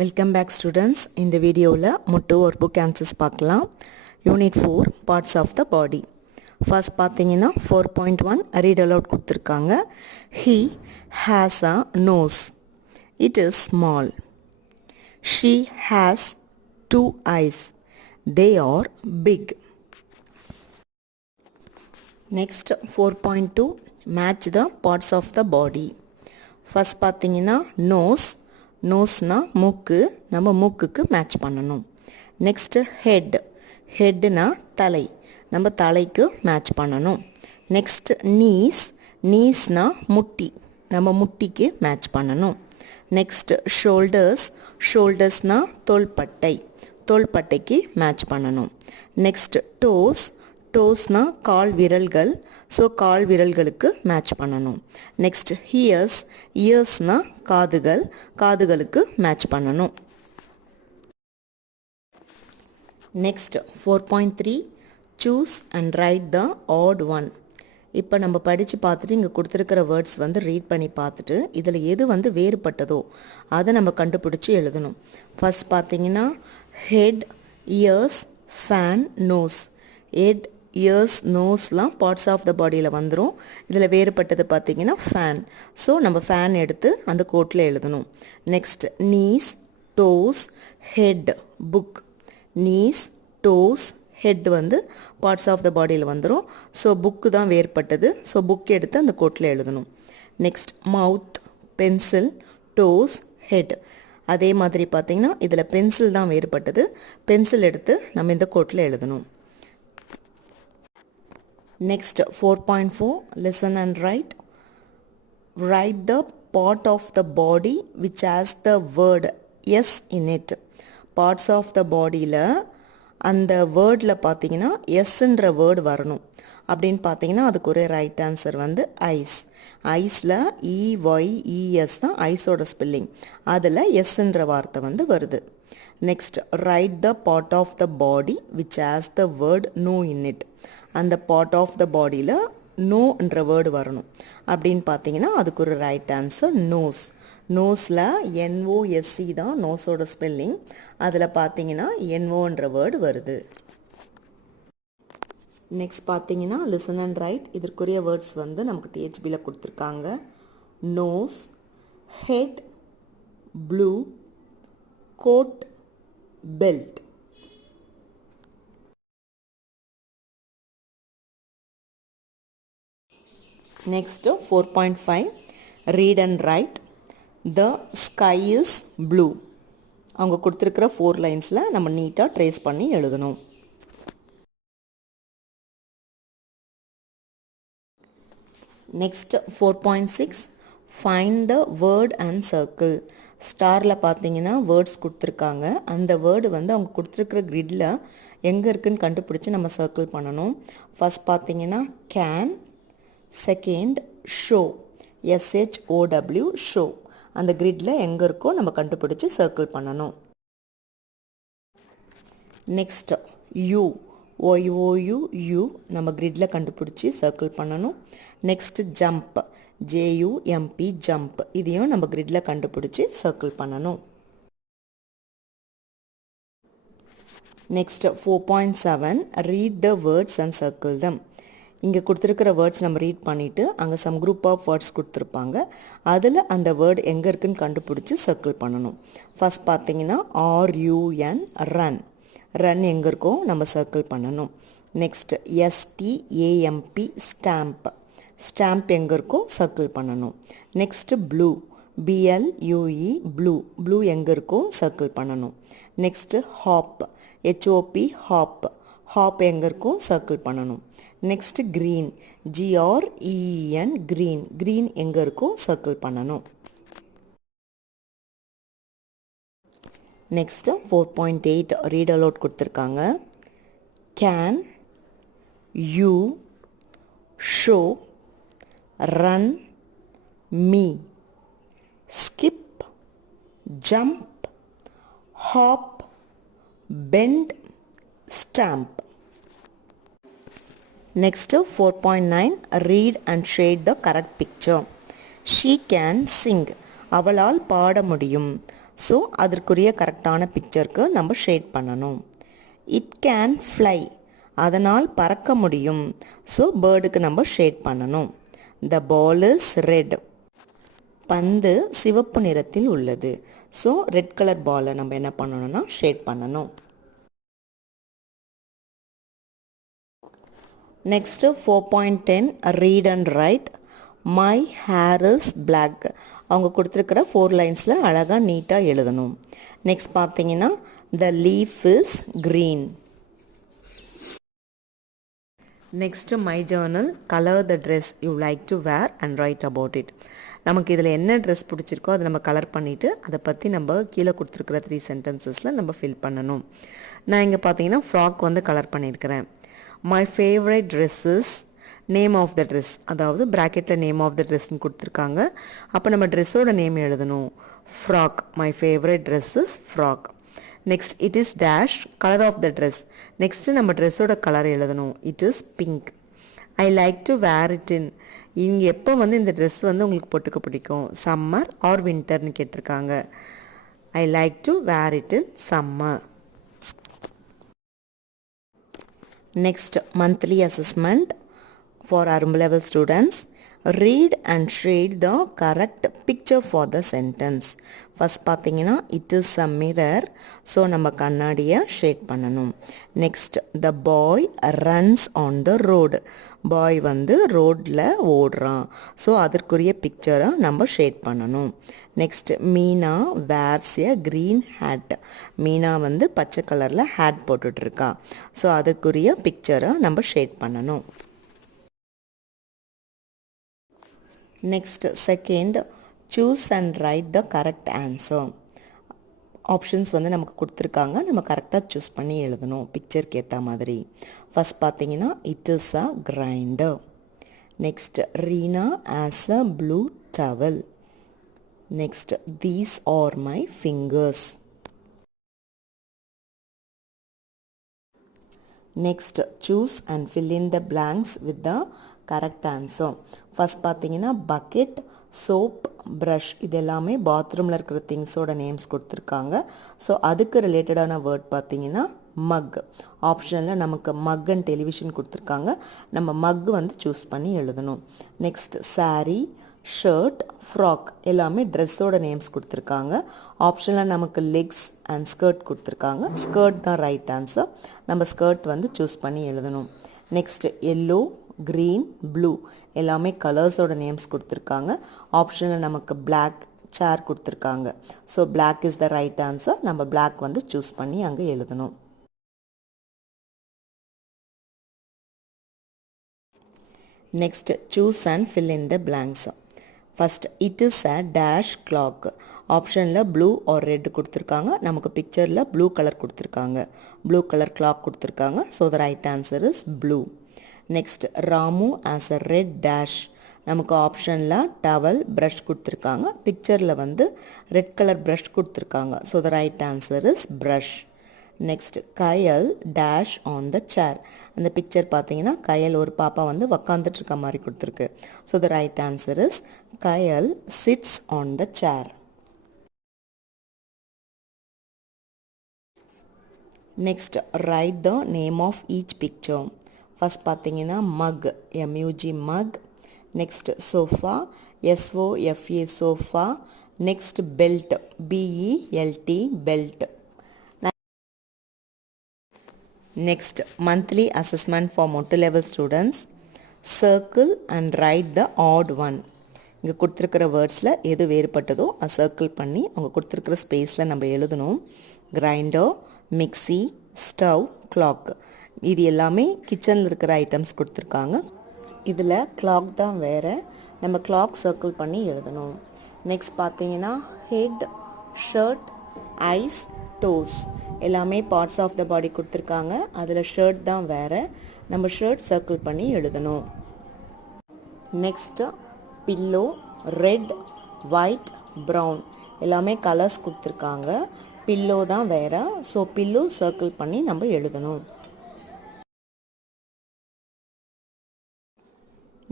Welcome back students. In the video la motto workbook answers பார்க்கலாம். Unit 4 parts of the body. First பார்த்தீங்கன்னா 4.1 read aloud கொடுத்திருக்காங்க. He has a nose. It is small. She has two eyes. They are big. Next 4.2 match the parts of the body. First பார்த்தீங்கன்னா nose. நோஸ்னா மூக்கு, நம்ம மூக்குக்கு match பண்ணணும். Next head, ஹெட்னா தலை, நம்ம தலைக்கு மேட்ச் பண்ணணும். நெக்ஸ்ட் நீஸ், நீஸ்னா முட்டி, நம்ம முட்டிக்கு மேட்ச் பண்ணணும். நெக்ஸ்ட் ஷோல்டர்ஸ், ஷோல்டர்ஸ்னா தோள்பட்டை, தோள்பட்டைக்கு மேட்ச் பண்ணணும். நெக்ஸ்ட் டோஸ், டோஸ்னா கால் விரல்கள், ஸோ கால் விரல்களுக்கு மேட்ச் பண்ணணும். நெக்ஸ்ட் ஹியர்ஸ், இயர்ஸ்னா காதுகள், காதுகளுக்கு மேட்ச் பண்ணணும். Next 4.3 choose and write the odd one. இப்போ நம்ம படித்து பார்த்துட்டு இங்கே கொடுத்துருக்கிற வேர்ட்ஸ் வந்து ரீட் பண்ணி பார்த்துட்டு இதில் எது வேறுபட்டதோ அதை நம்ம கண்டுபிடிச்சி எழுதணும். ஃபர்ஸ்ட் பார்த்தீங்கன்னா head, ears, fan, nose. Head, ears, நோஸ்லாம் பார்ட்ஸ் ஆஃப் த பாடியில் வந்துடும். இதில் வேறுபட்டது பார்த்தீங்கன்னா ஃபேன். ஸோ நம்ம ஃபேன் எடுத்து அந்த கோட்டில் எழுதணும். Next knees, toes, head, book. Knees, toes, head வந்து பார்ட்ஸ் ஆஃப் த பாடியில் வந்துடும். ஸோ புக்கு தான் வேறுபட்டது. ஸோ புக் எடுத்து அந்த கோட்டில் எழுதணும். நெக்ஸ்ட் மவுத், பென்சில், டோஸ், ஹெட். அதே மாதிரி பார்த்தீங்கன்னா இதில் பென்சில் தான் வேறுபட்டது. பென்சில் எடுத்து நம்ம இந்த கோட்டில் எழுதணும். Next 4.4 listen and write. Write the part of the body which has the word yes in it. Parts of the bodyல அந்த வேர்டில் பார்த்தீங்கன்னா எஸ்ன்ற வேர்டு வரணும். அப்படின்னு பார்த்தீங்கன்னா அதுக்கு ஒரு ரைட் ஆன்சர் வந்து ஐஸ். ஐஸில் EYES தான் ஐஸோட ஸ்பெல்லிங். அதில் எஸ்ன்ற வார்த்தை வந்து வருது. Next write the part of the body which has the word no in it. அந்த பார்ட் ஆஃப் த பாடியில் நோன்ற வேர்டு வரணும். அப்படின்னு பார்த்தீங்கன்னா அதுக்கு ஒரு ரைட் ஆன்சர் நோஸ். நோஸில் NOSE தான் நோஸோட ஸ்பெல்லிங். அதில் பார்த்தீங்கன்னா NOன்ற வேர்டு வருது. நெக்ஸ்ட் பார்த்தீங்கன்னா லிசன் அண்ட் ரைட். இதற்குரிய வேர்ட்ஸ் வந்து நமக்கு THBயில் கொடுத்துருக்காங்க. Nose, head, blue, coat, belt. Next 4.5 read and write. The sky is blue. அவங்க கொடுத்துருக்கிற 4 லைன்ஸில் நம்ம நீட்டாக ட்ரேஸ் பண்ணி எழுதணும். Next 4.6 find the word and circle. ஸ்டாரில் பார்த்தீங்கன்னா வேர்ட்ஸ் கொடுத்துருக்காங்க. அந்த வேர்டு வந்து அவங்க கொடுத்துருக்கிற கிரிட்டில் எங்கே இருக்குதுன்னு கண்டுபிடிச்சி நம்ம சர்க்கிள் பண்ணணும். ஃபர்ஸ்ட் பார்த்தீங்கன்னா can, second show, SHOW, show. அந்த கிரிட்டில் எங்கே இருக்கோ நம்ம கண்டுபிடிச்சி சர்க்கிள் பண்ணணும். நெக்ஸ்ட் யூ, OUU, நம்ம கிரிட்டில் கண்டுபிடிச்சி சர்க்கிள் பண்ணணும். Next jump, JUMP, jump. இதையும் நம்ம கிரிட்டில் கண்டுபிடிச்சி சர்க்கிள் பண்ணணும். Next 4.7 read the words and circle them. இங்கே கொடுத்துருக்கிற வேர்ட்ஸ் நம்ம ரீட் பண்ணிவிட்டு அங்கே சம் குரூப் ஆஃப் வேர்ட்ஸ் கொடுத்துருப்பாங்க. அதில் அந்த வேர்டு எங்கே இருக்குன்னு கண்டுபிடிச்சி சர்க்கிள் பண்ணணும். ஃபர்ஸ்ட் பார்த்தீங்கன்னா RUN, ரன். ரன் எங்கே இருக்கோ நம்ம சர்க்கிள் பண்ணணும். Next STAMP, stamp. ஸ்டாம்ப் எங்கே இருக்கோ சர்க்கிள் பண்ணணும். Next blue, BLUE, blue. Blue எங்கே இருக்கோ சர்க்கிள் பண்ணணும். Next hop, HOP, hop. Hop எங்கே இருக்கோ சர்க்கிள் பண்ணணும். Next green, GREEN, green. Green எங்கே இருக்கோ சர்க்கிள் பண்ணணும். நெக்ஸ்ட் 4.8 ரீட் அலவுட் கொடுத்துருக்காங்க. Can, you, show, run, me, skip, jump, hop, bend, stamp. Next 4.9 read and shade the correct picture. She can sing. அவளால் பாட முடியும். ஸோ அதற்குரிய கரெக்டான பிக்சருக்கு நம்ம ஷேட் பண்ணணும். இட் கேன் ஃப்ளை, அதனால் பறக்க முடியும். ஸோ பேர்டுக்கு நம்ம ஷேட் பண்ணணும். த பால் இஸ் ரெட், பந்து சிவப்பு நிறத்தில் உள்ளது. ஸோ ரெட் கலர் பாலை நம்ம என்ன பண்ணணும்னா ஷேட் பண்ணணும். Next 4.10 read and write. My hair is black. அவங்க கொடுத்துருக்கிற 4 லைன்ஸில் அழகாக நீட்டாக எழுதணும். நெக்ஸ்ட் பார்த்தீங்கன்னா the leaf is green. Next my journal. Colour the dress you like to wear and write about it. நமக்கு இதில் என்ன ட்ரெஸ் பிடிச்சிருக்கோ அதை நம்ம கலர் பண்ணிவிட்டு அதை பற்றி நம்ம கீழே கொடுத்துருக்குற 3 சென்டென்சஸில் நம்ம ஃபில் பண்ணணும். நான் இங்கே பார்த்தீங்கன்னா ஃப்ராக் வந்து கலர் பண்ணியிருக்கிறேன். My favourite dresses, name of the dress, அதாவது ப்ராக்கெட்டில் நேம் ஆஃப் த ட்ரெஸ்ன்னு கொடுத்துருக்காங்க. அப்போ நம்ம ட்ரெஸ்ஸோட நேம் எழுதணும். Frock, my favourite dresses frock. Next it is dash, colour of the dress. Next நம்ம ட்ரெஸ்ஸோட கலர் எழுதணும். It is pink. I like to wear it in. இங்கே எப்போ வந்து இந்த ட்ரெஸ் வந்து உங்களுக்கு போட்டுக்க பிடிக்கும், சம்மர் ஆர் வின்டர்னு கேட்டிருக்காங்க. I like to wear it in summer. Next monthly assessment for Arumbu level students. read and shade the correct picture for the sentence. First பார்த்தீங்கன்னா it is a mirror, so நம்ம கண்ணாடியை shade பண்ணணும். Next the boy runs on the road. Boy வந்து ரோட்டில் ஓடுறான், so அதற்குரிய பிக்சரை நம்ம ஷேட் பண்ணணும். Next Meena wears a green hat. Meena வந்து பச்சை கலரில் ஹேட் போட்டுட்ருக்கா, ஸோ அதற்குரிய பிக்சரை நம்ம ஷேட் பண்ணணும். Next second, choose and write the correct answer. Options வந்து நமக்கு கொடுத்துருக்காங்க, நம்ம கரெக்டாக சூஸ் பண்ணி எழுதணும் பிக்சருக்கு ஏற்ற மாதிரி. ஃபஸ்ட் பார்த்தீங்கன்னா it is a grinder. Next Reena has a blue towel. Next these are my fingers. Next choose and fill in the blanks with the correct answer. First பார்த்தீங்கன்னா பக்கெட், சோப், ப்ரஷ், இது எல்லாமே பாத்ரூமில் இருக்கிற திங்ஸோட நேம்ஸ் கொடுத்துருக்காங்க. So அதுக்கு ரிலேட்டடான word பார்த்தீங்கன்னா மக். ஆப்ஷனில் நமக்கு மக் அண்ட் டெலிவிஷன் கொடுத்துருக்காங்க, நம்ம மக் வந்து சூஸ் பண்ணி எழுதணும். நெக்ஸ்ட் சாரீ, ஷர்ட், ஃப்ராக், எல்லாமே ட்ரெஸ்ஸோட நேம்ஸ் கொடுத்துருக்காங்க. ஆப்ஷனில் நமக்கு லெக்ஸ் அண்ட் ஸ்கர்ட் கொடுத்துருக்காங்க. ஸ்கர்ட் தான் ரைட் ஆன்சர், நம்ம ஸ்கர்ட் வந்து சூஸ் பண்ணி எழுதணும். நெக்ஸ்ட் எல்லோ, க்ரீன், ப்ளூ, எல்லாமே கலர்ஸோட நேம்ஸ் கொடுத்துருக்காங்க. ஆப்ஷனில் நமக்கு பிளாக், சேர் கொடுத்துருக்காங்க. So black is the right answer, நம்ம பிளாக் வந்து சூஸ் பண்ணி அங்கே எழுதணும். Next choose and fill in the blanks. First it is a dash clock. ஆப்ஷனில் ப்ளூ ஆர் ரெட் கொடுத்துருக்காங்க, நமக்கு பிக்சரில் ப்ளூ கலர் கொடுத்துருக்காங்க. ப்ளூ கலர் கிளாக் கொடுத்துருக்காங்க, so the right answer is blue. Next Ramu has a red dash. நமக்கு ஆப்ஷனில் towel, brush கொடுத்துருக்காங்க, பிக்சரில் வந்து ரெட் கலர் ப்ரஷ் கொடுத்துருக்காங்க. So the right answer is brush. Next Kayal dash on the chair. அந்த picture பார்த்தீங்கன்னா கயல் ஒரு பாப்பா வந்து உக்காந்துட்டு இருக்க மாதிரி கொடுத்துருக்கு. So the right answer is Kayal sits on the chair. Next write the name of each picture. First பார்த்தீங்கன்னா mug, M U G mug. Next sofa, S O F A sofa. Next belt, B E L T belt. Next monthly assessment for Mottu level students. Circle and write the odd one. இங்கே கொடுத்துருக்கிற வேர்ட்ஸில் எது வேறுபட்டதோ அதை circle பண்ணி அவங்க கொடுத்துருக்கிற ஸ்பேஸில் நம்ம எழுதணும். கிரைண்டர், மிக்சி, ஸ்டவ், கிளாக், இது எல்லாமே கிச்சனில் இருக்கிற ஐட்டம்ஸ் கொடுத்துருக்காங்க. இதில் கிளாக் தான் வேறு, நம்ம கிளாக் சர்க்கிள் பண்ணி எழுதணும். நெக்ஸ்ட் பார்த்தீங்கன்னா ஹெட், ஷர்ட், ஐஸ், டோஸ், எல்லாமே பார்ட்ஸ் ஆஃப் த பாடி கொடுத்துருக்காங்க. அதில் ஷர்ட் தான் வேறு, நம்ம ஷர்ட் சர்க்கிள் பண்ணி எழுதணும். Next pillow, red, white, brown, எல்லாமே கலர்ஸ் கொடுத்துருக்காங்க. பில்லோ தான் வேறு, ஸோ பில்லோ சர்க்கிள் பண்ணி நம்ம எழுதணும்.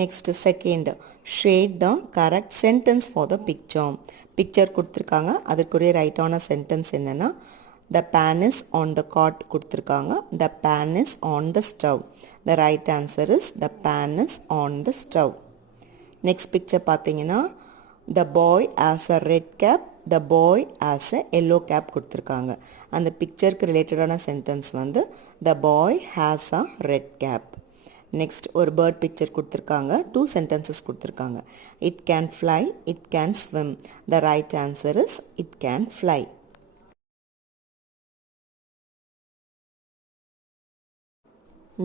Next second shade the correct sentence for the picture. Picture கொடுத்துருக்காங்க, அதுக்குரிய ரைட்டான சென்டென்ஸ் என்னென்னா the pan is on the cot கொடுத்துருக்காங்க. the pan is on the stove. the right answer is the pan is on the stove. Next picture பார்த்தீங்கன்னா the boy has a red cap, the boy has a yellow cap கொடுத்துருக்காங்க. அந்த பிக்சருக்கு ரிலேட்டடான sentence வந்து the boy has a red cap. Next ஒரு bird picture கொடுத்துருக்காங்க, 2 sentences கொடுத்துருக்காங்க. it can fly, it can swim. the right answer is it can fly.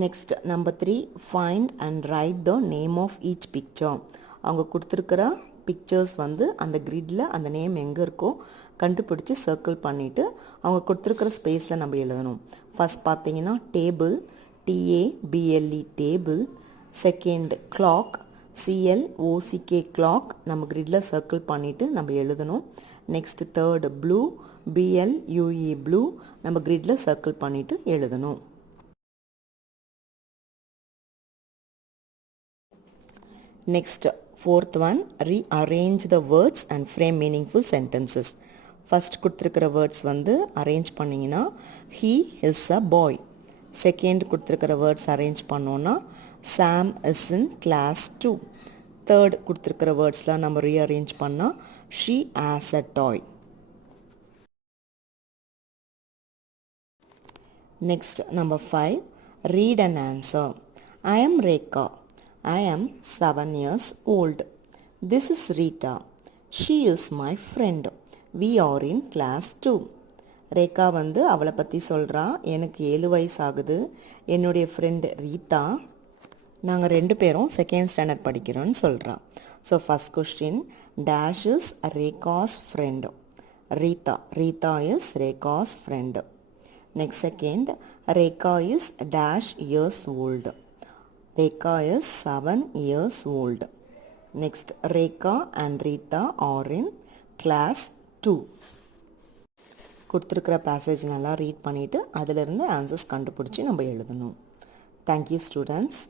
Next number 3 find and write the name of each picture. அவங்க கொடுத்துருக்கிற pictures வந்து அந்த கிரிட்டில் அந்த name எங்கே இருக்கோ கண்டுபிடிச்சி சர்க்கிள் பண்ணிவிட்டு அவங்க கொடுத்துருக்கிற ஸ்பேஸில் நம்ம எழுதணும். ஃபஸ்ட் பார்த்தீங்கன்னா table, TABLE table. Second clock, CLOCK clock, நம்ம கிரிட்டில் சர்க்கிள் பண்ணிவிட்டு நம்ம எழுதணும். Next third blue, BLUE blue, நம்ம கிரிட்டில் சர்க்கிள் பண்ணிவிட்டு எழுதணும். Next, fourth one, rearrange the words and frame meaningful sentences. First கொடுத்திருக்கிற words வந்து arrange பண்ணிங்கன்னா he is a boy. Second கொடுத்திருக்கிற words arrange பண்ணோன்னா Sam is in class 2. Third கொடுத்திருக்கிற wordsலாம் நம்ம rearrange பண்ணா she has a toy. Next, number 5, read and answer. I am Rekha. I am 7 years old. This is Rita. She is my friend. We are in class 2. Rekha வந்து அவளை பற்றி சொல்கிறா. எனக்கு 7 வயசு ஆகுது. என்னுடைய ஃப்ரெண்டு ரீதா, நாங்கள் 2 பேரும் செகண்ட் ஸ்டாண்டர்ட் படிக்கிறோன்னு சொல்கிறா. So first question, dash is Rekha's friend. Rita, Rita is Rekha's friend. Next second, Rekha is dash years old. Rekha is 7 years old. Next, Rekha and Rita are in class 2. கொடுத்துருக்கிற பேசேஜ் நல்லா ரீட் பண்ணிவிட்டு அதிலிருந்து ஆன்சர்ஸ் கண்டுபிடிச்சி நம்ம எழுதணும். Thank you students.